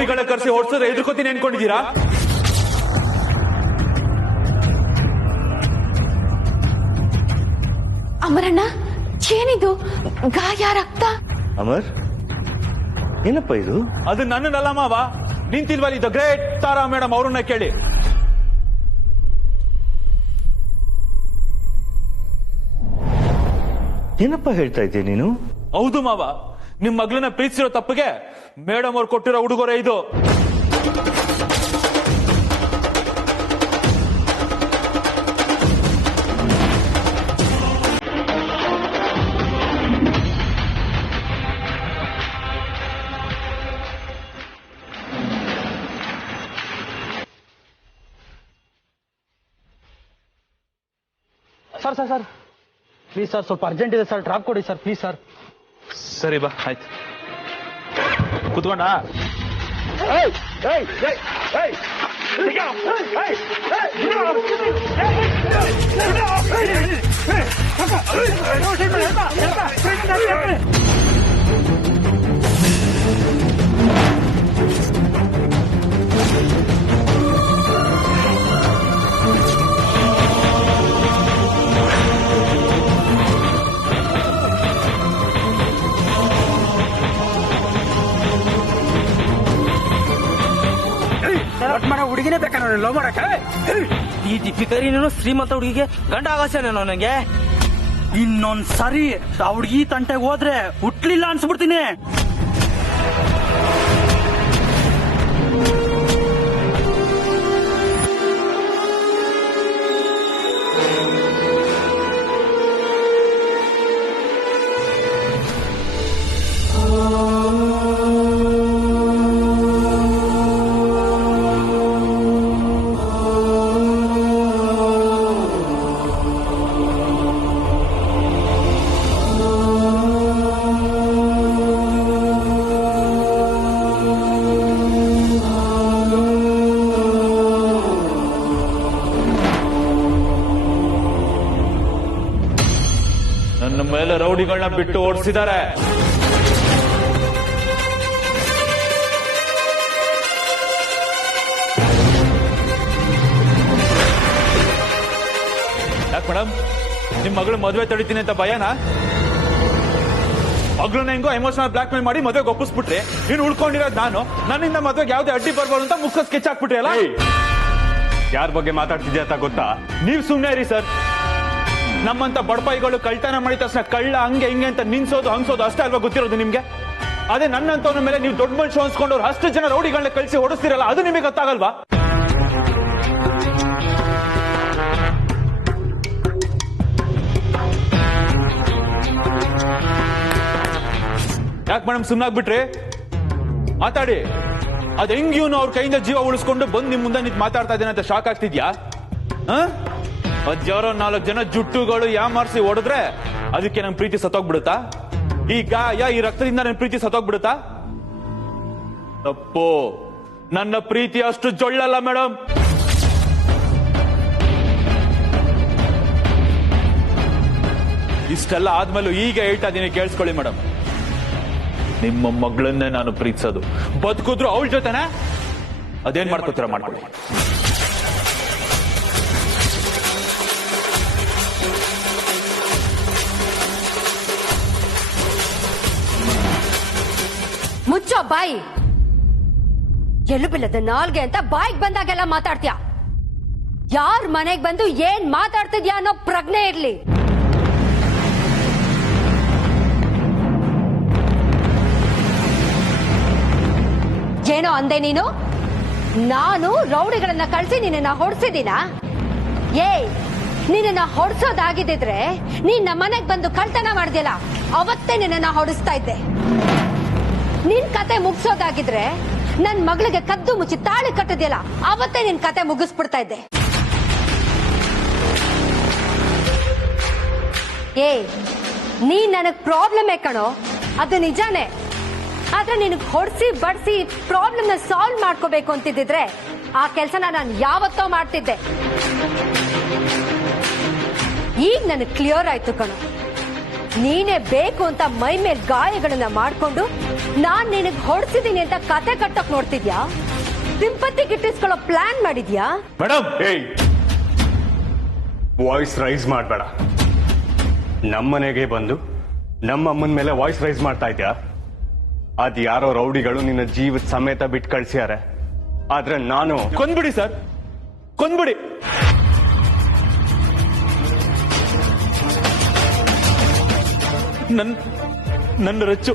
ರೌಡಿಗಳ ಕರೆಸಿ ಹೊಡ್ಸಿದ್ರೆ ಎದುರ್ಕೋತೀನಿ ಅನ್ಕೊಂಡಿದ್ದೀರಾ? ಅಮರಣ್ಣ, ಏನಿದು ಗಾಯ, ರಕ್ತ? ಅಮರ್, ಏನಪ್ಪ ಇದು? ಅದು ನನ್ನನ್ನಲ್ಲ ಮಾವ, ನಿಂತಿಲ್ವಲ್ಲಿ ದ ಗ್ರೇಟ್ ತಾರಾ ಮೇಡಮ್ ಅವ್ರನ್ನ ಕೇಳಿ. ಏನಪ್ಪ ಹೇಳ್ತಾ ಇದ್ದೀಯ ನೀನು? ಹೌದು ಮಾವ, ನಿಮ್ ಮಗಳನ್ನ ಪ್ರೀತಿಸಿರೋ ತಪ್ಪಿಗೆ ಮೇಡಮ್ ಅವ್ರು ಕೊಟ್ಟಿರೋ ಉಡುಗೊರೆ ಇದು. Sir sir sir please sir, ಸ್ವಲ್ಪ ಅರ್ಜೆಂಟ್ ಇದೆ ಸರ್, ಡ್ರಾಪ್ ಕೊಡಿ ಸರ್ ಪ್ಲೀಸ್ ಸರ್. ಸರಿ ಬಾ, ಆಯ್ತು. ಕುತ್ಕೊಂಡ ಮಾಡೋ ಹುಡುಗಿನೇ ಬೇಕಾ ನೋಡಿ ಲವ್ ಮಾಡಕ್ಕೆ? ಈ ದೀಪಿಕರಿ ನೀನು ಶ್ರೀಮಂತ ಹುಡುಗಿಗೆ ಗಂಡ ಆಗಸೇನೇನೋ ನನಗೆ. ಇನ್ನೊಂದ್ ಸರಿ ಆ ಹುಡುಗಿ ತಂಟೆಗೆ ಹೋದ್ರೆ ಹುಟ್ಲಿಲ್ಲ ಅನ್ಸ್ಬಿಡ್ತೀನಿ. ನನ್ನ ಮೇಲೆ ರೌಡಿಗಳನ್ನ ಬಿಟ್ಟು ಓಡಿಸಿದ್ದಾರೆ. ಯಾಕೆ ಮೇಡಮ್, ನಿಮ್ ಮಗಳು ಮದುವೆ ತಡಿತೀನಿ ಅಂತ ಭಯನಾ? ಮಗಳನ್ನ ಹೆಂಗೋ ಎಮೋಷನಲ್ ಬ್ಲಾಕ್ ಮೇಲ್ ಮಾಡಿ ಮದುವೆಗೆ ಒಪ್ಪಿಸ್ಬಿಟ್ರಿ. ನೀನು ಉಳ್ಕೊಂಡಿರೋದು ನಾನು, ನನ್ನಿಂದ ಮದುವೆಗೆ ಯಾವ್ದೇ ಅಡ್ಡಿ ಬರ್ಬಾರ್ದು ಅಂತ ಮುಖ ಸ್ಕೆಚ್ ಹಾಕ್ಬಿಟ್ರಿ ಅಲ್ಲ. ಯಾರ ಬಗ್ಗೆ ಮಾತಾಡ್ತಿದ್ಯಾ ಅಂತ ಗೊತ್ತಾ? ನೀವ್ ಸುಮ್ನೆ ಇರಿ ಸರ್. ನಮ್ಮಂತ ಬಡಪಾಯಿಗಳು ಕಳ್ತನ ಮಾಡಿದ ತಕ್ಷಣ ಕಳ್ಳ ಹಂಗೆ ಹಿಂಗೆ ಅಂತ ನಿನ್ಸೋದು ಹಂಗ್ಸೋದು ಅಷ್ಟೇ ಅಲ್ವಾ ಗೊತ್ತಿರೋದು ನಿಮ್ಗೆ? ಅದೇ ನನ್ನಂತವನ ಮೇಲೆ ನೀವು ದೊಡ್ಡ ಮನುಷ್ಯ ಅನ್ಸ್ಕೊಂಡವ್ರು ಅಷ್ಟು ಜನ ರೌಡಿಗಳನ್ನ ಕಳಿಸಿ ಓಡಿಸ್ತಿರಲ್ಲ, ಅದು ನಿಮಗೆ ಗೊತ್ತಾಗಲ್ವಾ? ಯಾಕೆ ಮೇಡಮ್ ಸುಮ್ನಾಗ್ಬಿಟ್ರಿ? ಮಾತಾಡಿ. ಅದ್ ಹೆಂಗ್ ಇವನು ಅವ್ರ ಕೈಯಿಂದ ಜೀವ ಉಳಿಸ್ಕೊಂಡು ಬಂದು ನಿಮ್ ಮುಂದೆ ನಿಂತು ಮಾತಾಡ್ತಾ ಇದ್ದೇನೆ ಅಂತ ಶಾಕ್ ಆಗ್ತಿದ್ಯಾ? ಅದ್ಯಾರೋ 4 ಜನ ಜುಟ್ಟುಗಳು ಯಾಮಾರ್ಸಿ ಹೊಡೆದ್ರೆ ಅದಕ್ಕೆ ನನ್ ಪ್ರೀತಿ ಸತ್ತೋಗ್ಬಿಡುತ್ತಾ? ಈ ಗಾಯ, ಈ ರಕ್ತದಿಂದ ನನ್ನ ಪ್ರೀತಿ ಸತ್ತೋಗ್ಬಿಡುತ್ತಾ? ತಪ್ಪು. ನನ್ನ ಪ್ರೀತಿ ಅಷ್ಟು ಜೊಳ್ಳಲ್ಲ ಮೇಡಮ್. ಇಷ್ಟೆಲ್ಲ ಆದ್ಮೇಲೂ ಈಗ ಹೇಳ್ತಾ ಇದೀನಿ, ಕೇಳಿಸ್ಕೊಳ್ಳಿ ಮೇಡಮ್. ನಿಮ್ಮ ಮಗಳನ್ನೇ ನಾನು ಪ್ರೀತಿಸೋದು. ಬದುಕಿದ್ರು ಅವಳ ಜೊತೆನೆ. ಅದೇನ್ ಮಾಡ್ಕೋತೀರ ಮಾಡ್ಕೊಳ್ಳಿ. ಮುಚ್ಚೋ ಬಾಯಿ. ಎಲುಬಿಲ್ಲದ ನಾಲ್ಗೆ ಅಂತ ಬಾಯಿಗೆ ಬಂದಾಗೆಲ್ಲ ಮಾತಾಡ್ತೀಯ. ಯಾರ್ ಮನೆಗ್ ಬಂದು ಏನ್ ಮಾತಾಡ್ತಿದ್ಯಾ ಅನ್ನೋ ಪ್ರಜ್ಞೆ ಇರ್ಲಿ. ಏನೋ ಅಂದೆ ನೀನು? ನಾನು ರೌಡಿಗಳನ್ನ ಕಳಿಸಿ ನಿನ್ನ ಹೊಡ್ಸಿದೀನ? ನಿನ್ನ ಹೊಡ್ಸೋದಾಗಿದ್ದಿದ್ರೆ ನೀನ್ ನಮ್ಮ ಮನೆಗ್ ಬಂದು ಕಳ್ತನ ಮಾಡ್ದಿಲ್ಲ, ಅವತ್ತೇ ನಿನ್ನ ಹೊಡಿಸ್ತಾ ಇದ್ದೆ. ನಿನ್ ಕತೆ ಮುಗಿಸೋದಾಗಿದ್ರೆ ನನ್ ಮಗಳಿಗೆ ಕದ್ದು ಮುಚ್ಚಿ ತಾಳಿ ಕಟ್ಟದಿಲ್ಲ, ಅವತ್ತೇ ನಿನ್ ಕತೆ ಮುಗಿಸ್ಬಿಡ್ತಾ ಇದ್ದೆ. ನೀನ್ ನನಗ್ ಪ್ರಾಬ್ಲಮ್ ಕಣೋ, ಅದು ನಿಜಾನೇ. ಆದ್ರೆ ನಿನಗ್ ಹೊಡ್ಸಿ ಬಡ್ಸಿ ಪ್ರಾಬ್ಲಮ್ ನ ಸಾಲ್ವ್ ಮಾಡ್ಕೋಬೇಕು ಅಂತಿದ್ದಿದ್ರೆ ಆ ಕೆಲ್ಸನ ನಾನು ಯಾವತ್ತೋ ಮಾಡ್ತಿದ್ದೆ. ಈಗ ನನಗ್ ಕ್ಲಿಯರ್ ಆಯ್ತು ಕಣೋ. ನೀನೇ ಬೇಕು ಅಂತ ಮೈ ಮೇಲೆ ಗಾಯಗಳನ್ನ ಮಾಡ್ಕೊಂಡು ನಾನ್ ನಿನಗ್ ಹೊಡ್ಸಿದೀನಿ ಅಂತ ಕತೆ ಕಟ್ಟಕ್ ನೋಡ್ತಿದ್ಯಾ? ಸಿಂಪತಿ ಗಿಟ್ಟಿಸ್ಕೊಳ್ಳೋ ಪ್ಲಾನ್ ಮಾಡಿದ್ಯಾ? ಮೇಡಮ್ ವಾಯ್ಸ್ ರೈಸ್ ಮಾಡಬೇಡ. ನಮ್ಮನೆಗೆ ಬಂದು ನಮ್ಮ ಅಮ್ಮನ ಮೇಲೆ ವಾಯ್ಸ್ ರೈಸ್ ಮಾಡ್ತಾ ಇದ್ಯಾ? ಅದ್ ಯಾರೋ ರೌಡಿಗಳು ನಿನ್ನ ಜೀವದ ಸಮೇತ ಬಿಟ್ಟು ಕಳ್ಸ್ಯಾರೆ. ಆದ್ರೆ ನಾನು ಕೊಂದ್ಬಿಡಿ ಸರ್, ಕೊಂದ್ಬಿಡಿ. ನನ್ನ ರಚ್ಚು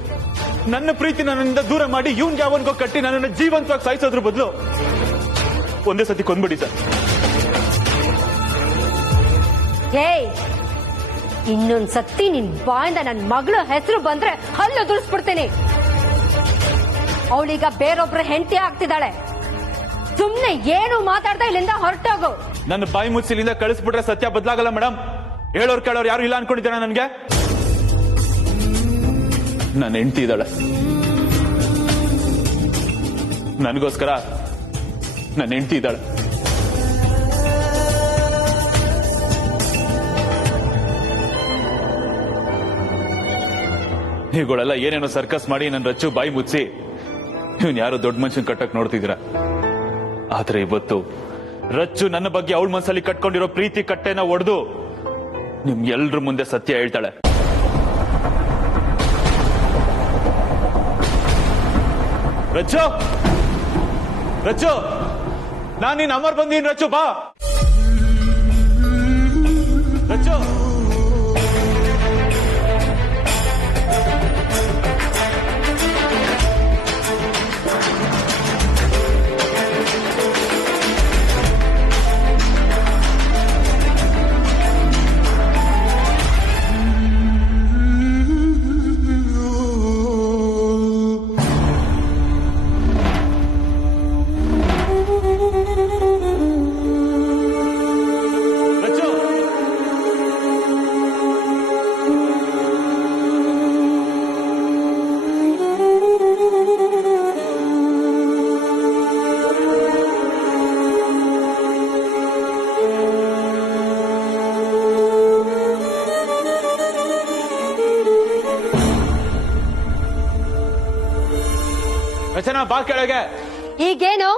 ನನ್ನ ಪ್ರೀತಿ ನನ್ನಿಂದ ದೂರ ಮಾಡಿ ಇವನ್ಗೆ ಯಾವನ್ಗೋ ಕಟ್ಟಿ ನನ್ನನ್ನು ಜೀವಂತವಾಗಿ ಸಾಯಿಸೋದ್ರ ಬದಲು ಒಂದೇ ಸತಿ ಕೊಂದ್ಬಿಡಿ ಸರ್. ಏಯ್, ಇನ್ನೊಂದ್ ಸತಿ ನಿನ್ ಬಾಯಿಂದ ನನ್ ಮಗಳ ಹೆಸರು ಬಂದ್ರೆ ಹಲ್ಲು ದುರಿಸ್ಬಿಡ್ತೀನಿ. ಅವಳೀಗ ಬೇರೊಬ್ರ ಹೆಂಡತಿ ಆಗ್ತಿದ್ದಾಳೆ. ಸುಮ್ನೆ ಏನು ಮಾತಾಡ್ತಾ ಇಲ್ಲಿಂದ ಹೊರಟೋಗು. ನನ್ನ ಬಾಯಿ ಮುಚ್ಚಿಲಿಂದ ಕಳಿಸ್ಬಿಟ್ರೆ ಸತ್ಯ ಬದಲಾಗಲ್ಲ ಮೇಡಮ್. ಹೇಳೋರ್ ಕೇಳೋರು ಯಾರು ಇಲ್ಲ ಅನ್ಕೊಂಡಿದ್ದೀರಾ ನನ್ಗೆ? ನನ್ನ ಹೆಂಡತಿ ಇದ್ದಾಳೆ. ನನಗೋಸ್ಕರ ನನ್ನ ಹೆಂಡತಿ ಇದ್ದಾಳೆ. ನೀವುಗಳೆಲ್ಲ ಏನೇನೋ ಸರ್ಕಸ್ ಮಾಡಿ ನನ್ನ ರಚ್ಚು ಬಾಯಿ ಮುಚ್ಚಿ ಇವನ್ ಯಾರೋ ದೊಡ್ಡ ಮನುಷ್ಯನ್ ಕಟ್ಟಕ್ ನೋಡ್ತಿದ್ದೀರಾ. ಆದ್ರೆ ಇವತ್ತು ರಚ್ಚು ನನ್ನ ಬಗ್ಗೆ ಅವಳ ಮನಸ್ಸಲ್ಲಿ ಕಟ್ಕೊಂಡಿರೋ ಪ್ರೀತಿ ಕಟ್ಟೆನ ಒಡೆದು ನಿಮ್ ಎಲ್ರ ಮುಂದೆ ಸತ್ಯ ಹೇಳ್ತಾಳೆ. ರಚ್ಚು, ರಚ್ಚು, ನಾನ್ ನೀನ್ ಅಮರ್ ಬಂದೀನಿ. ರಚ್ಚು ಬಾ. ರಚ್ಚು, ರಚನಾ ಬಾ ಕೆಳಗೆ. ಈಗೇನು?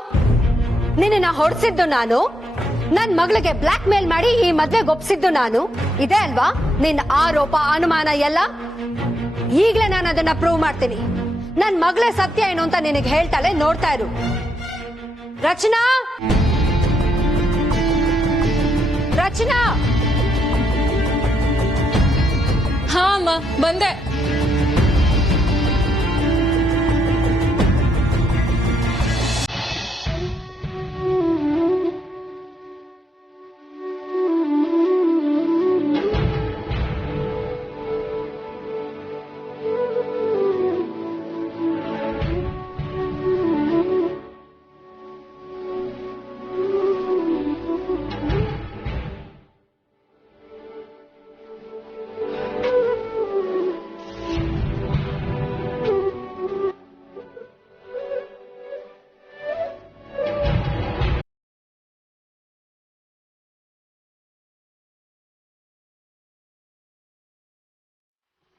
ನಿನ್ನ ಹೊಡ್ಸಿದ್ದು ನಾನು, ನನ್ ಮಗಳಿಗೆ ಬ್ಲಾಕ್ ಮೇಲ್ ಮಾಡಿ ಈ ಮದ್ವೆಗೆ ಒಪ್ಸಿದ್ದು ನಾನು. ಇದೆ ಅಲ್ವಾ ನಿನ್ನ ಆರೋಪ ಅನುಮಾನ ಎಲ್ಲ? ಈಗ್ಲೇ ನಾನು ಅದನ್ನ ಪ್ರೂವ್ ಮಾಡ್ತೀನಿ. ನನ್ ಮಗಳೇ ಸತ್ಯ ಏನು ಅಂತ ನಿನಗೆ ಹೇಳ್ತಾಳೆ, ನೋಡ್ತಾ ಇರು. ರಚನಾ, ರಚನಾ. ಹಾ ಅಮ್ಮ, ಬಂದೆ.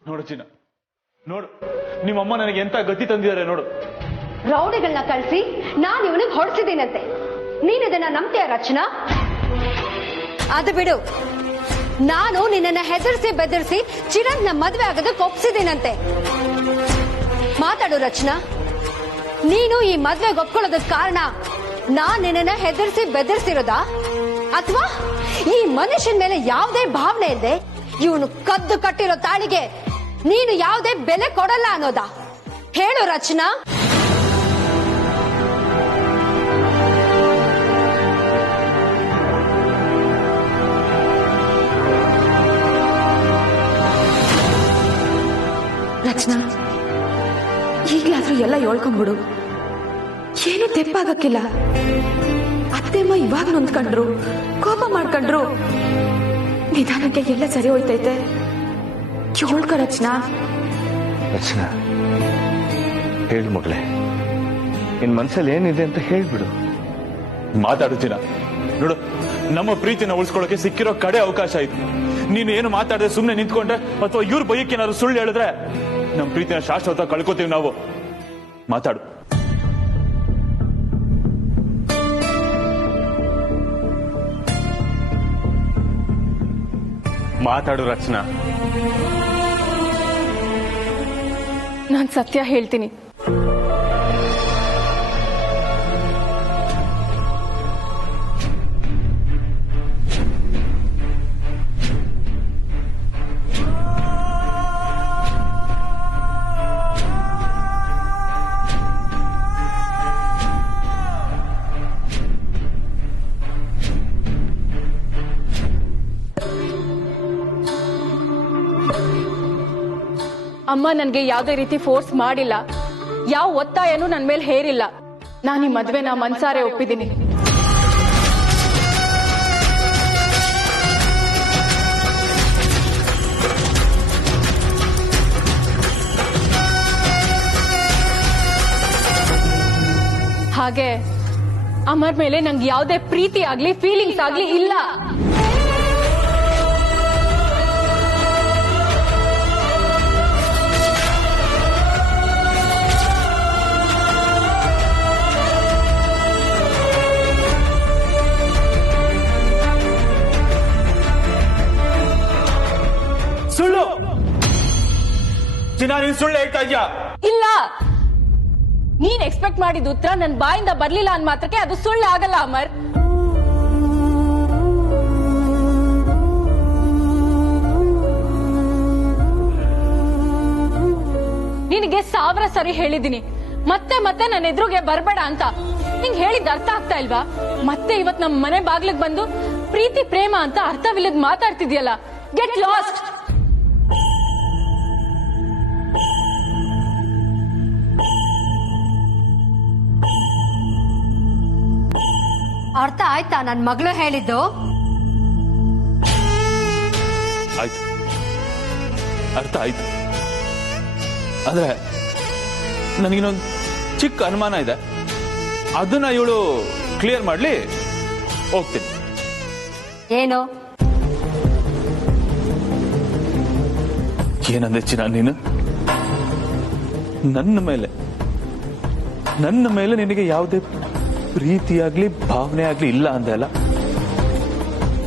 ನೋಡು ಚಿನ್ನ, ನೋಡು ನಿಮ್ಮಮ್ಮ ನನಗೆ ಎಂತ ಗತಿ ತಂದಿದ್ದಾರೆ ನೋಡು. ರೌಡಿಗಳನ್ನ ಕಳಿಸಿ ನಾನು ಇವನಿಗೆ ಹೊಡ್ಸಿದ್ದೀನಂತೆ. ನೀನ್ ಇದನ್ನ ನಂಬ್ತೀಯ ರಚನಾ? ಅದು ಬಿಡು, ನಾನು ನಿನ್ನನ್ನ ಹೆದರ್ಸಿ ಬೆದರ್ಸಿ ಚಿರಂಗ್ನ ಮದ್ವೆ ಆಗೋದಕ್ಕೆ ಒಪ್ಸಿದ್ದೀನಂತೆ. ಮಾತಾಡು ರಚನಾ, ನೀನು ಈ ಮದ್ವೆಗೆ ಒಪ್ಕೊಳ್ಳೋದಕ್ಕೆ ಕಾರಣ ನಾನ್ ನಿನ್ನನ್ನ ಹೆದರ್ಸಿ ಬೆದರ್ಸಿರೋದಾ, ಅಥವಾ ಈ ಮನುಷ್ಯನ ಮೇಲೆ ಯಾವುದೇ ಭಾವನೆ ಇಲ್ಲದೆ ಇವನು ಕದ್ದು ಕಟ್ಟಿರೋ ತಾಳಿಗೆ ನೀನು ಯಾವುದೇ ಬೆಲೆ ಕೊಡಲ್ಲ ಅನ್ನೋದಾ? ಹೇಳು ರಚನಾ. ರಚನಾ, ಈಗ್ಲಾದ್ರೂ ಎಲ್ಲ ಹೇಳ್ಕೊಂಡ್ಬಿಡು. ಏನು ತೆಪ್ಪಾಗಕ್ಕಿಲ್ಲ. ಅತ್ತೆಮ್ಮ ಇವಾಗ ನೊಂದ್ಕೊಂಡ್ರು, ಕೋಪ ಮಾಡ್ಕೊಂಡ್ರು. ನಿಧಾನಕ್ಕೆ ಎಲ್ಲ ಸರಿ ಹೋಯ್ತೈತೆ. ಹೇಳ್ಕ ರಚನಾ. ರಚನಾ, ಹೇಳು ಮಗಳೇ, ನಿನ್ ಮನ್ಸಲ್ಲಿ ಏನಿದೆ ಅಂತ ಹೇಳ್ಬಿಡು. ಮಾತಾಡು ಚಿನ್ನ. ನೋಡು, ನಮ್ಮ ಪ್ರೀತಿನ ಉಳಿಸ್ಕೊಳ್ಳೋಕೆ ಸಿಕ್ಕಿರೋ ಕಡೆ ಅವಕಾಶ ಇತ್ತು. ನೀನು ಏನು ಮಾತಾಡದೆ ಸುಮ್ಮನೆ ನಿಂತ್ಕೊಂಡ್ರೆ ಅಥವಾ ಇವ್ರ ಬೈಕ್ ಏನಾದ್ರು ಸುಳ್ಳು ಹೇಳಿದ್ರೆ ನಮ್ಮ ಪ್ರೀತಿನ ಶಾಶ್ವತ ಕಳ್ಕೊತೀವಿ ನಾವು. ಮಾತಾಡು. ಮಾತಾಡು ರಚನಾ. ನಾನ್ ಸತ್ಯ ಹೇಳ್ತೀನಿ. ಅಮ್ಮ ನನ್ಗೆ ಯಾವ್ದೇ ರೀತಿ ಫೋರ್ಸ್ ಮಾಡಿಲ್ಲ, ಯಾವ ಒತ್ತಾಯನೂ ನನ್ ಮೇಲೆ ಹೇರಿಲ್ಲ. ನಾನು ಈ ಮದ್ವೆನ ಮನ್ಸಾರೆ ಒಪ್ಪಿದ್ದೀನಿ. ಹಾಗೆ ಅಮರ್ ಮೇಲೆ ನಂಗೆ ಯಾವ್ದೇ ಪ್ರೀತಿ ಆಗ್ಲಿ ಫೀಲಿಂಗ್ಸ್ ಆಗ್ಲಿ ಇಲ್ಲ. ಸುಳ್ಳು ಚಿನ್ನ, ನೀನ್ ಸುಳ್ಳು ಹೇಳ್ತಾ ಇದ್ಯಾ? ಇಲ್ಲ, ನೀನ್ ಎಕ್ಸ್ಪೆಕ್ಟ್ ಮಾಡಿದ ಉತ್ತರ ನನ್ ಬಾಯಿಂದ ಬರ್ಲಿಲ್ಲ ಅನ್ ಮಾತ್ರಕ್ಕೆ ಅದು ಸುಳ್ಳು ಆಗಲ್ಲ ಅಮರ್. ನಿನಗೆ 1000 ಸರಿ ಹೇಳಿದೀನಿ, ಮತ್ತೆ ಮತ್ತೆ ನನ್ನ ಎದುರುಗೆ ಬರ್ಬೇಡ ಅಂತ. ನಿಂಗೆ ಹೇಳಿದ ಅರ್ಥ ಆಗ್ತಾ ಇಲ್ವಾ? ಮತ್ತೆ ಇವತ್ ನಮ್ ಮನೆ ಬಾಗ್ಲಿಗ್ ಬಂದು ಪ್ರೀತಿ ಪ್ರೇಮ ಅಂತ ಅರ್ಥವಿಲ್ಲದ್ ಮಾತಾಡ್ತಿದ್ಯಲ್ಲ. Get lost. ಅರ್ಥ ಆಯ್ತಾ ನನ್ ಮಗಳು ಹೇಳಿದ್ದು? ಆಯ್ತು, ಅರ್ಥ ಆಯ್ತು. ಆದ್ರೆ ನನಗಿನ್ನೊಂದು ಚಿಕ್ಕ ಅನುಮಾನ ಇದೆ, ಅದನ್ನ ಇವಳು ಕ್ಲಿಯರ್ ಮಾಡ್ಲಿ ಹೋಗ್ತೀನಿ. ಏನು? ಏನಂದೆ ಚಿನ್ನ ನೀನು? ನನ್ನ ಮೇಲೆ ನಿನಗೆ ಯಾವುದೇ ಪ್ರೀತಿಯಾಗ್ಲಿ ಭಾವನೆ ಆಗ್ಲಿ ಇಲ್ಲ ಅಂದೆ ಅಲ್ಲ?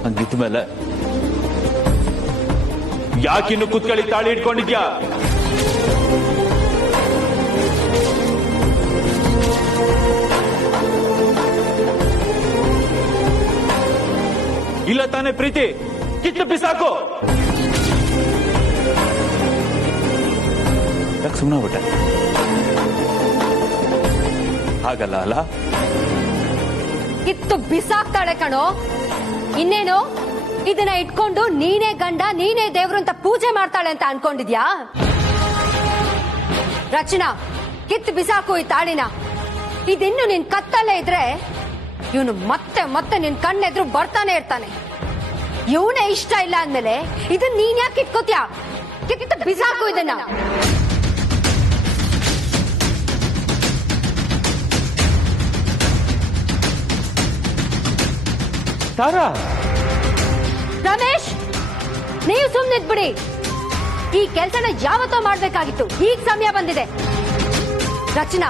ಹಂಗಿದ್ದ ಮೇಲೆ ಯಾಕಿನ್ನು ಕುತ್ಕಳಿ ತಾಳಿ ಇಟ್ಕೊಂಡಿದ್ಯಾ? ಇಲ್ಲ ತಾನೇ ಪ್ರೀತಿ? ಕಿತ್ತು ಬಿಸಾಕು. ಯಾಕೆ ಸುಮ್ಮನೆ ಬಿಟ್ಟೆ? ಹಾಗಲ್ಲ ಅಲ್ಲ? ಕಿತ್ತು ಬಿಸಾಕ್ತಾಳೆ ಕಣೋ. ಇನ್ನೇನು ಇದನ್ನ ಇಟ್ಕೊಂಡು ನೀನೇ ಗಂಡ ನೀನೇ ದೇವ್ರು ಅಂತ ಪೂಜೆ ಮಾಡ್ತಾಳೆ ಅಂತ ಅನ್ಕೊಂಡಿದ್ಯಾ? ರಚನಾ, ಕಿತ್ತು ಬಿಸಾಕು ಈ ತಾಳಿನ. ಇದಿನ್ನು ನಿನ್ ಕತ್ತಲ್ಲೇ ಇದ್ರೆ ಇವನು ಮತ್ತೆ ಮತ್ತೆ ನಿನ್ ಕಣ್ಣೆದ್ರು ಬರ್ತಾನೆ ಇರ್ತಾನೆ. ಇವನೇ ಇಷ್ಟ ಇಲ್ಲ ಅಂದ್ಮೇಲೆ ಇದನ್ನ ನೀನ್ ಯಾಕೆ ಇಟ್ಕೋತ್ಯಾ? ಕಿತ್ತು ಬಿಸಾಕು ಇದನ್ನ. ತಾರಾ, ರಮೇಶ್, ನೀವು ಸುಮ್ಮನಿದ್ಬಿಡಿ. ಈ ಕೆಲಸನ ಯಾವತ್ತೋ ಮಾಡ್ಬೇಕಾಗಿತ್ತು, ಈಗ ಸಮಯ ಬಂದಿದೆ. ರಚನಾ,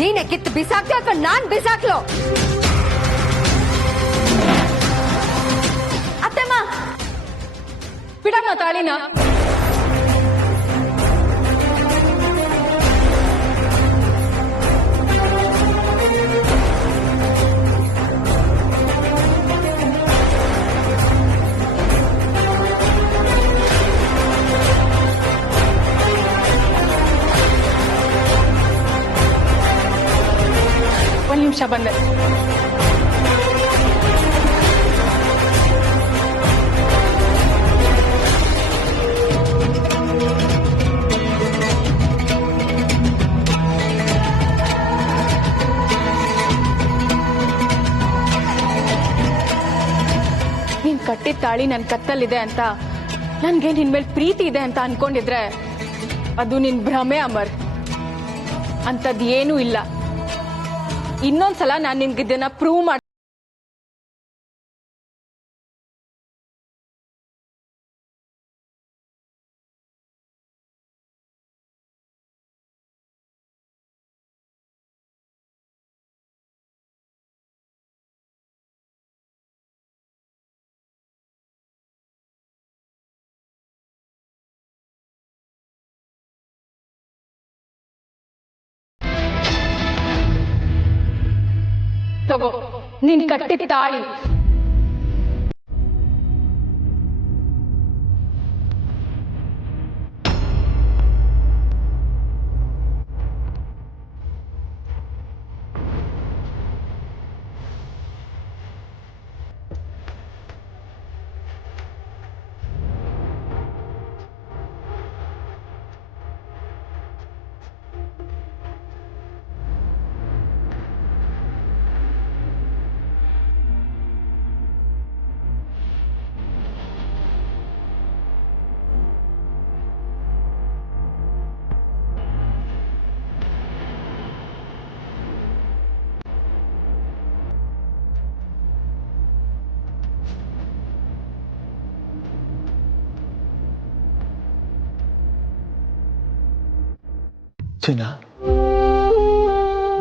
ನೀನೆ ಕಿತ್ತು ಬಿಸಾಕ್ತಿ ಅಥವಾ ನಾನ್ ಬಿಸಾಕ್ಲೋ? ಅತ್ತಮ್ಮ, ಬಿಡಮ್ಮ ತಾಳಿನ. ಒಂದ್ ನಿಮಿಷ ಬಂದೆ. ನೀನ್ ಕಟ್ಟಿದ ತಾಳಿ ನನ್ ಕತ್ತಲ್ಲಿದೆ ಅಂತ, ನನ್ಗೆ ನಿನ್ ಮೇಲೆ ಪ್ರೀತಿ ಇದೆ ಅಂತ ಅನ್ಕೊಂಡಿದ್ರೆ ಅದು ನಿನ್ ಭ್ರಮೆ ಅಮರ್. ಅಂತದ್ ಏನೂ ಇಲ್ಲ. ಇನ್ನೊಂದ್ಸಲ ನಾನ್ ನಿನ್ಗಿದ್ದನ್ನ ಪ್ರೂವ್ ತಗೋ ನೀನ್ ಕಟ್ಟಿದ ತಾಳಿ. ಚಿನ್ನ,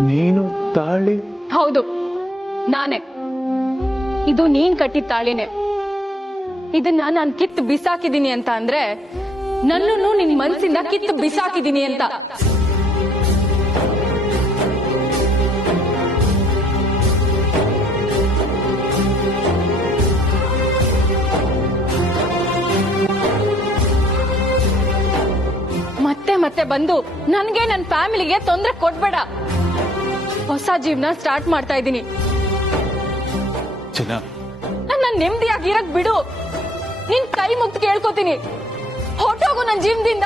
ನೀನು ತಾಳಿ? ಹೌದು, ನಾನೇ. ಇದು ನೀನ್ ಕಟ್ಟಿದ ತಾಳಿನೇ. ಇದನ್ನ ನಾನು ಕಿತ್ತು ಬಿಸಾಕಿದೀನಿ ಅಂತ ಅಂದ್ರೆ ನನ್ನನ್ನು ನಿನ್ ಮನ್ಸಿಂದ ಕಿತ್ತು ಬಿಸಾಕಿದೀನಿ ಅಂತ. ಮತ್ತೆ ಮತ್ತೆ ಬಂದು ನನ್ಗೆ ನನ್ನ ಫ್ಯಾಮಿಲಿಗೆ ತೊಂದರೆ ಕೊಡ್ಬೇಡ. ಹೊಸ ಜೀವನ ಸ್ಟಾರ್ಟ್ ಮಾಡ್ತಾ ಇದ್ದೀನಿ. ಚಿನ್ನ, ನನ್ನ ನೆಮ್ಮದಿಯಾಗಿರಕ್ ಬಿಡು. ನಿನ್ ಕೈ ಮುಗ್ದು ಕೇಳ್ಕೊತೀನಿ, ಹೊಟ್ಟೋಗು ನನ್ನ ಜೀವನದಿಂದ.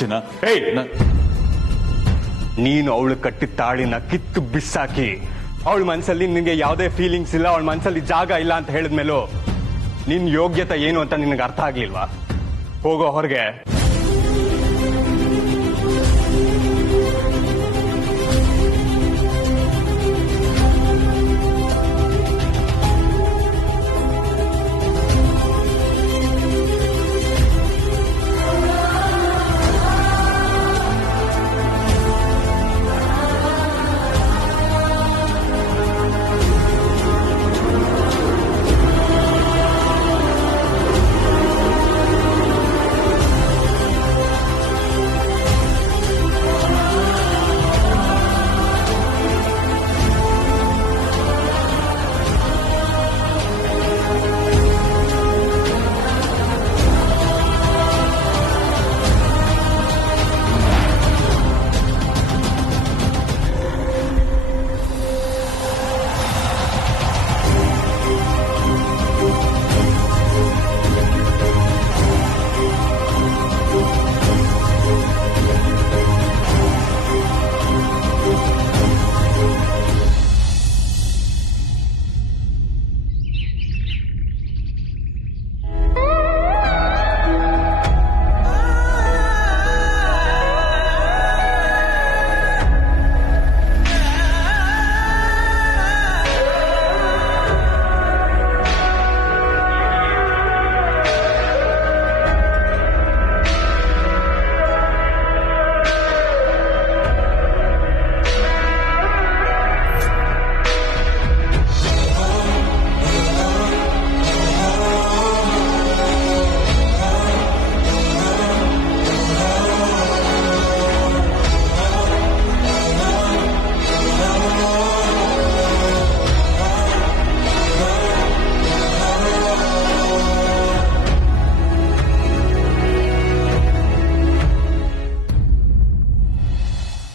ಚಿನ್ನ, ನೀನು ಅವಳು ಕಟ್ಟಿದ ತಾಳಿನ ಕಿತ್ತು ಬಿಸಾಕಿ ಅವಳ ಮನಸ್ಸಲ್ಲಿ ನಿನ್ಗೆ ಯಾವುದೇ ಫೀಲಿಂಗ್ಸ್ ಇಲ್ಲ, ಅವಳ ಮನಸ್ಸಲ್ಲಿ ಜಾಗ ಇಲ್ಲ ಅಂತ ಹೇಳಿದ್ಮೇಲೂ ನಿನ್ ಯೋಗ್ಯತೆ ಏನು ಅಂತ ನಿನಗೆ ಅರ್ಥ ಆಗ್ಲಿಲ್ವಾ? ಹೋಗೋ ಹೊರಗೆ.